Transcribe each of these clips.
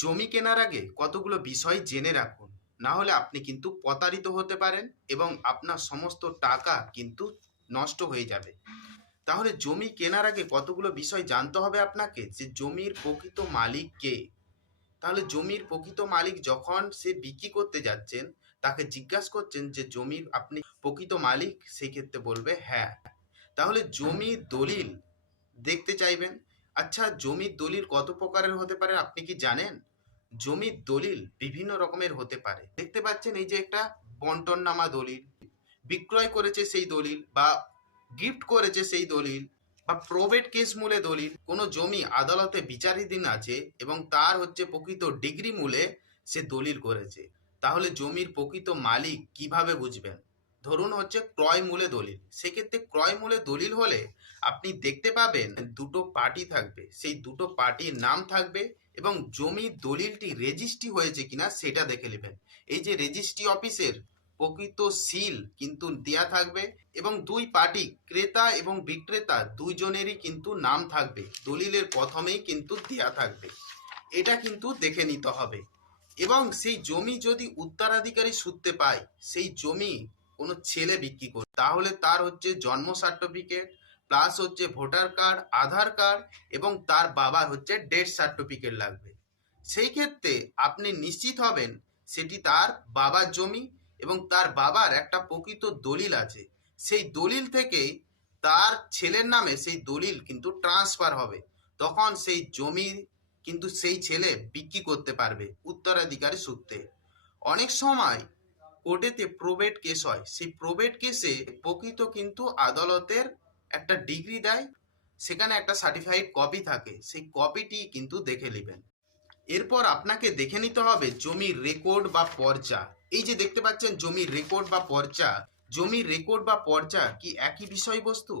জমি কেনার আগে কতগুলো বিষয় জেনে রাখুন, না হলে আপনি কিন্তু প্রতারিত হতে পারেন এবং আপনার সমস্ত টাকা কিন্তু নষ্ট হয়ে যাবে। তাহলে জমি কেনার আগে কতগুলো বিষয় জানতে হবে আপনাকে, যে জমির প্রকৃত মালিক কে। তাহলে জমির প্রকৃত মালিক যখন সে বিক্রি করতে যাচ্ছেন, তাকে জিজ্ঞাসা করছেন যে জমির আপনি প্রকৃত মালিক, সেই ক্ষেত্রে বলবে হ্যাঁ। তাহলে জমির দলিল দেখতে চাইবেন। আচ্ছা, জমির দলিল কত প্রকারের হতে পারে আপনি কি জানেন? জমির দলিল বিভিন্ন রকমের হতে পারে। দেখতে পাচ্ছেন এই যে একটা বন্টননামা দলিল, বিক্রয় করেছে সেই দলিল, বা গিফট করেছে সেই দলিল, বা প্রবেট কেস মূলে দলিল। কোনো জমি আদালতে বিচারাধীন আছে এবং তার হচ্ছে প্রকৃত ডিগ্রি মূলে সে দলিল করেছে। তাহলে জমির প্রকৃত মালিক কিভাবে বুঝবেন? ধরুন হচ্ছে ক্রয় মূলে দলিল। সেক্ষেত্রে ক্রয় মূলে দলিল হলে আপনি দেখতে পাবেন দুটো পার্টি থাকবে, সেই দুটো পার্টির নাম থাকবে এবং জমির দলিলটি রেজিস্ট্রি হয়েছে কিনা সেটা দেখে নেবেন। এই যে রেজিস্ট্রি অফিসের প্রকৃত সিল কিন্তু দেয়া থাকবে এবং দুই পার্টি, ক্রেতা এবং বিক্রেতা দুইজনেরই কিন্তু নাম থাকবে, দলিলের প্রথমেই কিন্তু দেয়া থাকবে। এটা কিন্তু দেখে নিতে হবে। এবং সেই জমি যদি উত্তরাধিকারী সূত্রে পায়, সেই জমি কোনো ছেলে বিক্রি করে, তাহলে তার হচ্ছে জন্ম সার্টিফিকেট প্লাস হচ্ছে ভোটার কার্ড, আধার কার্ড এবং তার বাবার হচ্ছে ডেথ সার্টিফিকেট লাগবে। সেই ক্ষেত্রে আপনি নিশ্চিত হবেন সেটি তার বাবার জমি এবং তার বাবার একটা প্রকৃত দলিল আছে। সেই দলিল থেকে তার ছেলের নামে সেই দলিল কিন্তু ট্রান্সফার হবে। তখন সেই জমি কিন্তু সেই ছেলে বিক্রি করতে পারবে উত্তরাধিকারী সূত্রে। অনেক সময় কোর্টেতে প্রবেট কেস হয়, সেই প্রবেট কেসে প্রকৃত কিন্তু আদালতের একটা ডিগ্রি দেয়, সেখানে একটা সার্টিফাইড কপি থাকে, সেই কপিটি কিন্তু দেখে নেবেন। এরপর আপনাকে দেখে নিতে হবে জমির রেকর্ড বা পর্চা। এই যে দেখতে পাচ্ছেন জমির রেকর্ড বা পর্চা, জমির রেকর্ড বা পর্চা কি একই বিষয়বস্তু?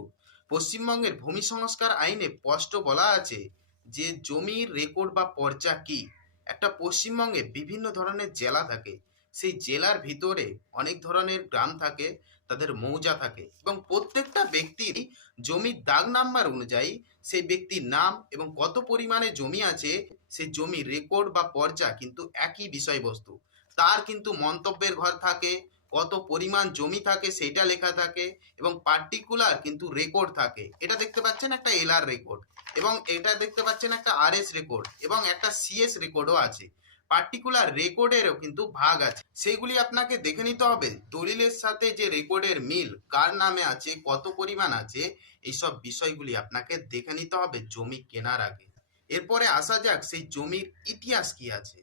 পশ্চিমবঙ্গের ভূমি সংস্কার আইনে স্পষ্ট বলা আছে যে জমির রেকর্ড বা পর্চা কি। একটা পশ্চিমবঙ্গে বিভিন্ন ধরনের জেলা থাকে, সেই জেলার ভিতরে অনেক ধরনের গ্রাম থাকে, তাদের মৌজা থাকে এবং প্রত্যেকটা ব্যক্তির জমির দাগ নাম্বার অনুযায়ী সেই ব্যক্তির নাম এবং কত পরিমাণে জমি আছে, সেই জমির রেকর্ড বা পর্চা কিন্তু একই বিষয়বস্তু। তার কিন্তু মন্তব্যের ঘর থাকে, কত পরিমাণ জমি থাকে সেটা লেখা থাকে এবং পার্টিকুলার কিন্তু রেকর্ড থাকে। এটা দেখতে পাচ্ছেন একটা এলআর রেকর্ড এবং এটা দেখতে পাচ্ছেন একটা আরএস রেকর্ড এবং একটা সিএস রেকর্ডও আছে। পার্টিকুলার রেকর্ডেরও কিন্তু ভাগ আছে, সেইগুলি আপনাকে দেখে নিতে হবে। দলিলের সাথে যে রেকর্ডের মিল, কার নামে আছে, কত পরিমাণ আছে, এইসব বিষয়গুলি আপনাকে দেখে নিতে হবে জমি কেনার আগে। এরপরে আসা যাক সেই জমির ইতিহাস কি আছে।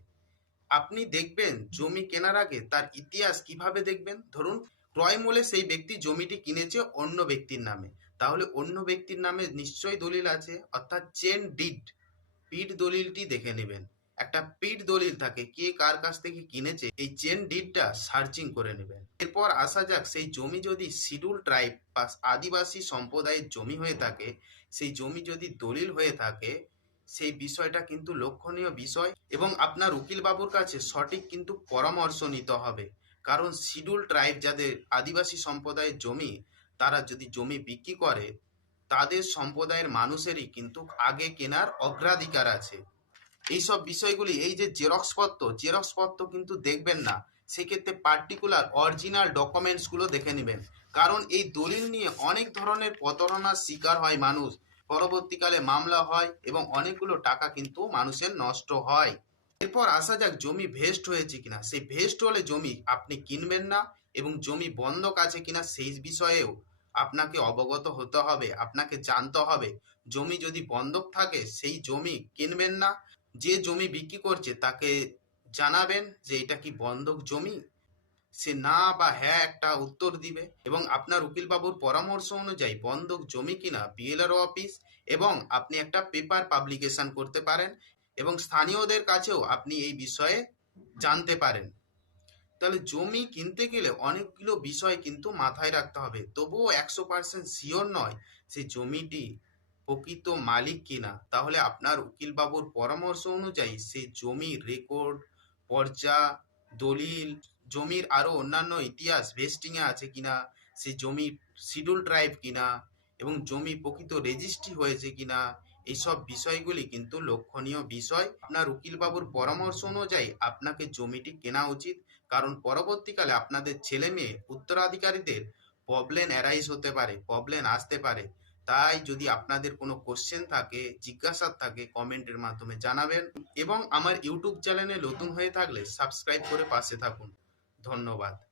আপনি দেখবেন জমি কেনার আগে তার ইতিহাস কিভাবে দেখবেন। ধরুন ক্রয় মূল্যে সেই ব্যক্তি জমিটি কিনেছে অন্য ব্যক্তির নামে, তাহলে অন্য ব্যক্তির নামে নিশ্চয়ই দলিল আছে, অর্থাৎ চেন ডিড, পিট দলিলটি দেখে নেবেন। একটা পিট দলিল থাকে, কে কার কাছ থেকে কিনেছে, এই চেন ডিডটা সার্চিং করে নেবেন। এরপর আসা যাক সেই জমি যদি শিডিউল ট্রাইব বা আদিবাসী সম্প্রদায়ের জমি হয়ে থাকে, সেই জমি যদি দলিল হয়ে থাকে, সেই বিষয়টা কিন্তু লক্ষণীয় বিষয় এবং আপনার উকিল বাবুর কাছে সঠিক কিন্তু পরামর্শ নিতে হবে। কারণ শিডিউল ট্রাইব যাদের আদিবাসী সম্প্রদায়ের জমি, তারা যদি জমি বিক্রি করে, তাদের সম্প্রদায়ের মানুষেরই কিন্তু আগে কেনার অগ্রাধিকার আছে। এইসব বিষয়গুলি, এই যে জেরক্সপত্র কিন্তু দেখবেন না, সেক্ষেত্রে পার্টিকুলার অরিজিনাল ডকুমেন্টসগুলো দেখে নেবেন। কারণ এই দলিল নিয়ে অনেক ধরনের প্রতারণার শিকার হয় মানুষ, পরবর্তীকালে মামলা হয় এবং অনেকগুলো টাকা কিন্তু মানুষের নষ্ট হয়। এরপর আসা যাক জমি ভেস্ট হয়েছে কিনা। সেই ভেস্ট হলে জমি আপনি কিনবেন না এবং জমি বন্ধক আছে কিনা সেই বিষয়েও আপনাকে অবগত হতে হবে, আপনাকে জানতে হবে। জমি যদি বন্ধক থাকে সেই জমি কিনবেন না। যে জমি বিক্রি করছে তাকে জানাবেন যে এটা কি বন্ধক জমি, সে না বা হ্যাঁ একটা উত্তর দিবে এবং আপনার উকিল বাবুর পরামর্শ অনুযায়ী বন্ধক জমি কিনা বিএলআরও অফিস এবং আপনি একটা পেপার পাবলিকেশন করতে পারেন এবং স্থানীয়দের কাছেও আপনি এই বিষয়ে জানতে পারেন। তাহলে জমি কিনতে গেলে অনেকগুলো বিষয় কিন্তু মাথায় রাখতে হবে, তবুও 100% শিওর নয় সেই জমিটি প্রকৃত মালিক কিনা। তাহলে আপনার উকিল বাবুর পরামর্শ অনুযায়ী সেই জমির রেকর্ড, পর্চা, দলিল, জমির আরো অন্যান্য ইতিহাস ভেস্টিং এ আছে কিনা, সেই জমি শিডিউল ট্রাইব কিনা এবং জমি প্রকৃত রেজিস্ট্রি হয়েছে কিনা, এইসব বিষয়গুলি কিন্তু লক্ষণীয় বিষয়। আপনার উকিল বাবুর পরামর্শ অনুযায়ী আপনাকে জমিটি কেনা উচিত, কারণ পরবর্তীকালে আপনাদের ছেলে মেয়ে উত্তরাধিকারীদের প্রবলেম অ্যারাইজ হতে পারে, প্রবলেম আসতে পারে। তাই যদি আপনাদের কোনো কোশ্চেন থাকে, জিজ্ঞাসা থাকে, কমেন্টের মাধ্যমে জানাবেন এবং আমার ইউটিউব চ্যানেলে নতুন হয়ে থাকলে সাবস্ক্রাইব করে পাশে থাকুন। ধন্যবাদ।